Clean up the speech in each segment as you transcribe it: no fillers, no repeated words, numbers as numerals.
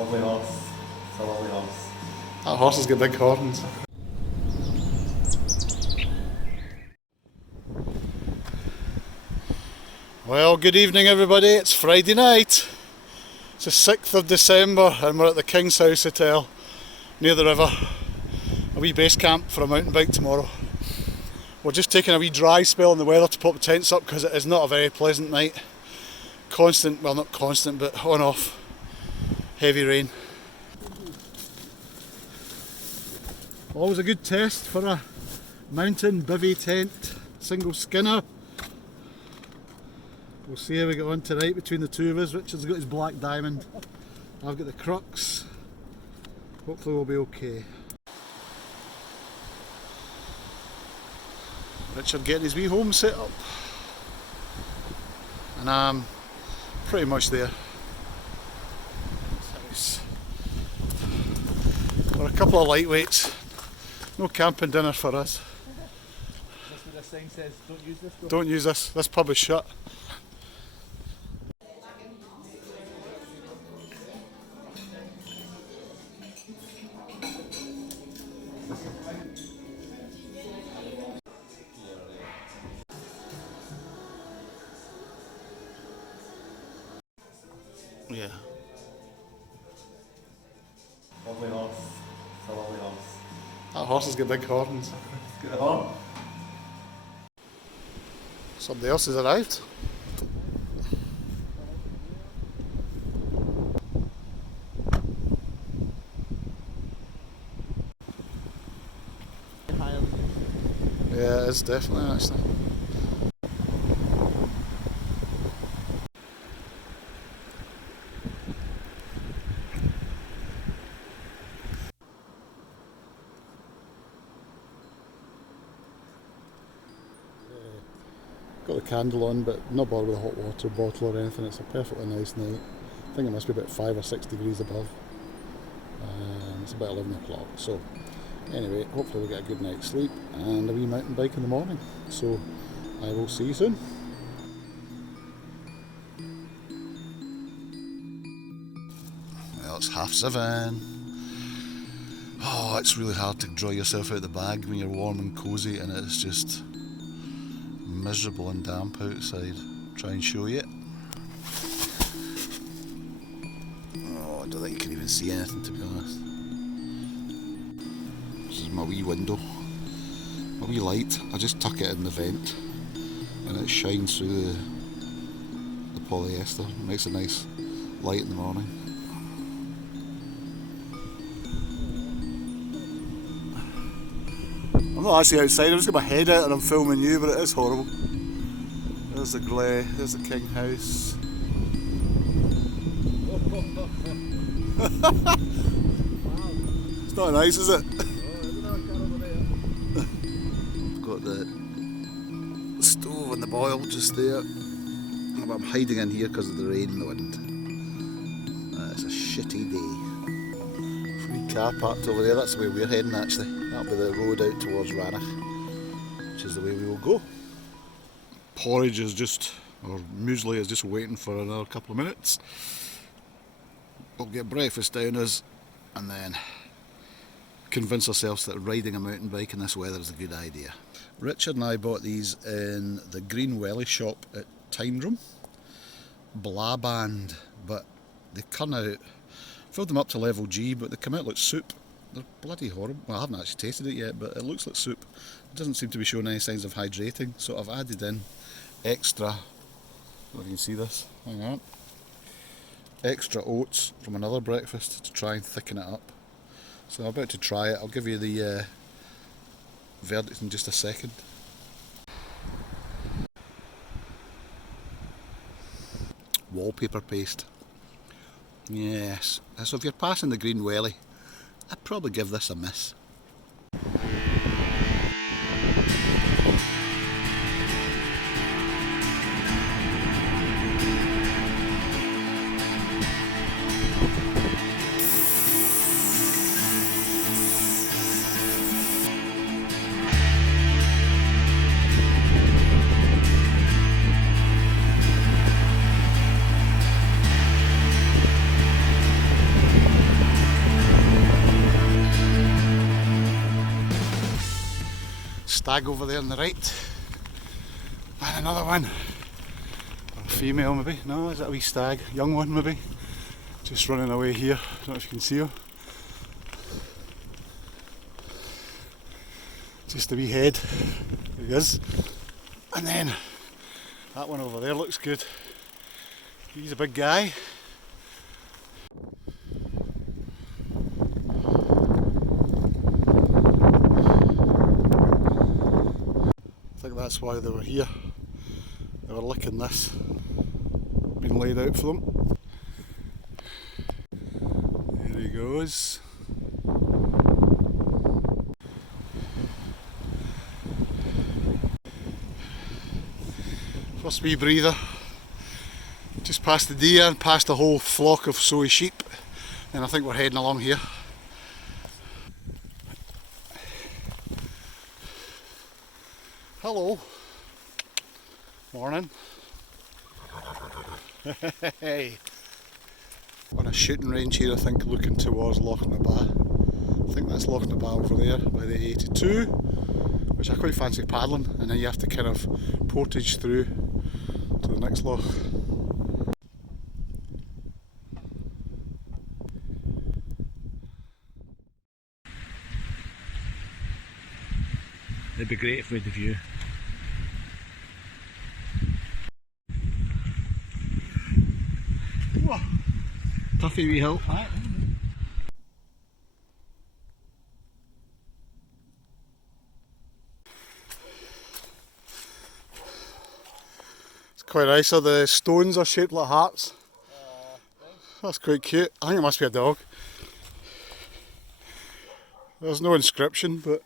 Lovely horse. It's a lovely horse. That horse has got big horns. Well, good evening everybody, it's Friday night. It's the 6th of December and we're at the King's House Hotel near the river. A wee base camp for a mountain bike tomorrow. We're just taking a wee dry spell in the weather to pop the tents up because it is not a very pleasant night. Constant, well not constant, but on off, heavy rain. Always a good test for a mountain bivvy tent, single skinner. We'll see how we get on tonight between the two of us. Richard's got his black diamond, I've got the crux. Hopefully we'll be okay. Richard getting his wee home set up. And I'm pretty much there. We're a couple of lightweights. No camping dinner for us. That's what this sign says, don't use this. Don't use this, this pub is shut. Yeah. Lovely horse. It's a lovely horse. That horse has got big horns. It's got a horn. Somebody else has arrived. Yeah, it is definitely actually. Got the candle on, but not bothered with a hot water bottle or anything. It's a perfectly nice night. I think it must be about 5 or 6 degrees above. It's about 11 o'clock. So anyway, hopefully we'll get a good night's sleep and a wee mountain bike in the morning. So I will see you soon. Well, it's 7:30. Oh, it's really hard to draw yourself out of the bag when you're warm and cosy and it's just miserable and damp outside. Try and show you. Oh, I don't think you can even see anything, to be honest. This is my wee window. My wee light. I just tuck it in the vent and it shines through the polyester. It makes a nice light in the morning. I'm not actually outside, I've just got my head out and I'm filming you, but it is horrible. There's the glare, there's the King House. It's not nice, is it? I've got the stove and the boil just there. I'm hiding in here because of the rain and the wind. It's a shitty day. Free car parked over there, that's the way we're heading actually. That'll be the road out towards Rannoch, which is the way we will go. Porridge is just, or muesli is just waiting for another couple of minutes. We'll get breakfast down us and then convince ourselves that riding a mountain bike in this weather is a good idea. Richard and I bought these in the Green Welly shop at Tyndrum. Blah band, but they come out, filled them up to level G, but they come out like soup. They're bloody horrible. Well, I haven't actually tasted it yet, but it looks like soup. It doesn't seem to be showing any signs of hydrating, so I've added in extra, I don't know if you can see this, hang on, extra oats from another breakfast to try and thicken it up. So I'm about to try it. I'll give you the verdict in just a second. Wallpaper paste. Yes, so if you're passing the Green Welly, I'd probably give this a miss. stag over there on the right. And another one. Or a female maybe. No, is that a wee stag? Young one maybe. Just running away here. I don't know if you can see her. Just a wee head. There he is. And then that one over there looks good. He's a big guy. I think that's why they were here. They were licking this. Been laid out for them. There he goes. First wee breather. Just past the deer and past a whole flock of soy sheep. And I think we're heading along here. Hello. Morning. Hey. On a shooting range here, I think, looking towards Loch Nabaa. I think that's Loch Nabaa over there by the 82, which I quite fancy paddling, and then you have to kind of portage through to the next loch. It'd be great if we had the view. Whoa. Toughy wee hill. It's quite nice. So the stones are shaped like hearts. That's quite cute. I think it must be a dog. There's no inscription, but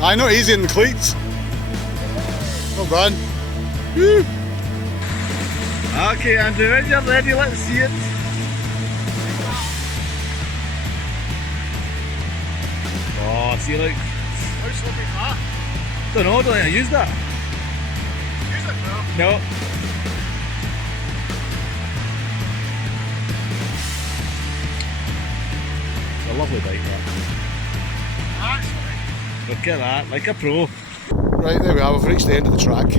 I know, easy in the cleats. Well done. Woo. Okay, Andrew, when you're ready, let's see it. Oh, see, look. How sloppy is that? Don't know, don't think I used that. Use it, bro. No. It's a lovely bike, that. Look at that, like a pro. Right, there we are, we've reached the end of the track.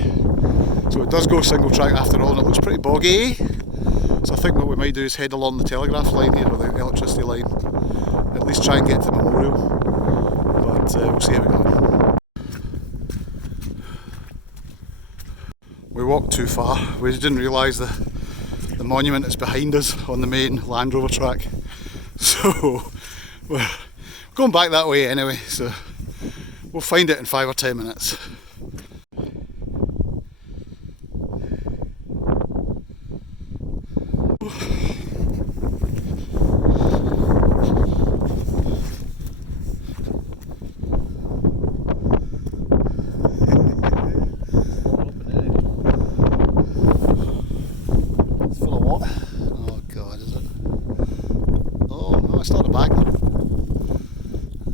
So it does go single track after all, and it looks pretty boggy. So I think what we might do is head along the telegraph line here, or the electricity line. At least try and get to the memorial. But we'll see how we go. We walked too far. We didn't realise the monument is behind us on the main Land Rover track. So we're going back that way anyway. So we'll find it in 5 or 10 minutes. It's full of what? Oh God, is it? Oh no, it's not a bag though.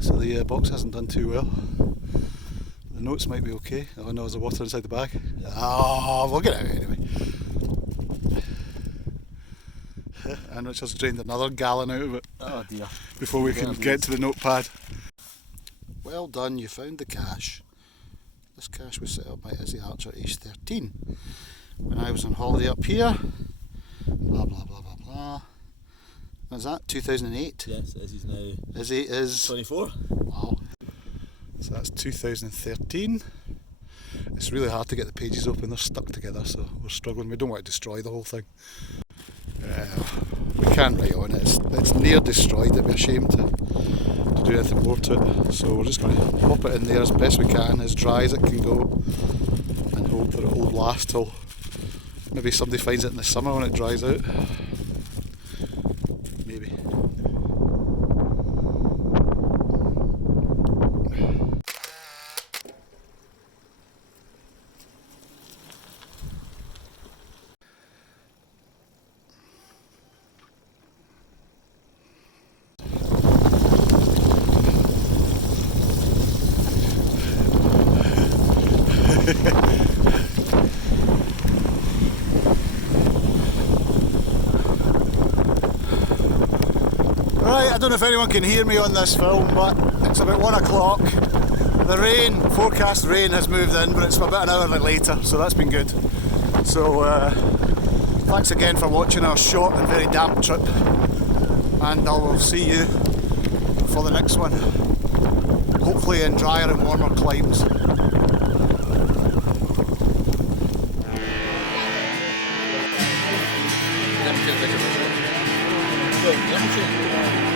So the box hasn't done too well. The notes might be okay. Oh no, there's water inside the bag. Oh, we'll get it out anyway. And Richard's drained another gallon out of it. Oh dear. Before we can get to the notepad. Well done, you found the cache. This cache was set up by Izzy Archer, age 13. When I was on holiday up here. Blah blah blah blah blah. When's that? 2008? Yes, he's now Is 24. Wow. So that's 2013. It's really hard to get the pages open, they're stuck together, so we're struggling. We don't want to destroy the whole thing. We can write on it. It's near destroyed. It'd be a shame to do anything more to it. So we're just going to pop it in there as best we can, as dry as it can go, and hope that it will last till maybe somebody finds it in the summer when it dries out. Maybe. Right, I don't know if anyone can hear me on this film, but it's about 1 o'clock. The rain, forecast rain has moved in, but it's about an hour later, so that's been good. So thanks again for watching our short and very damp trip, and I will see you for the next one, hopefully in drier and warmer climes. Let me take a picture. Let me take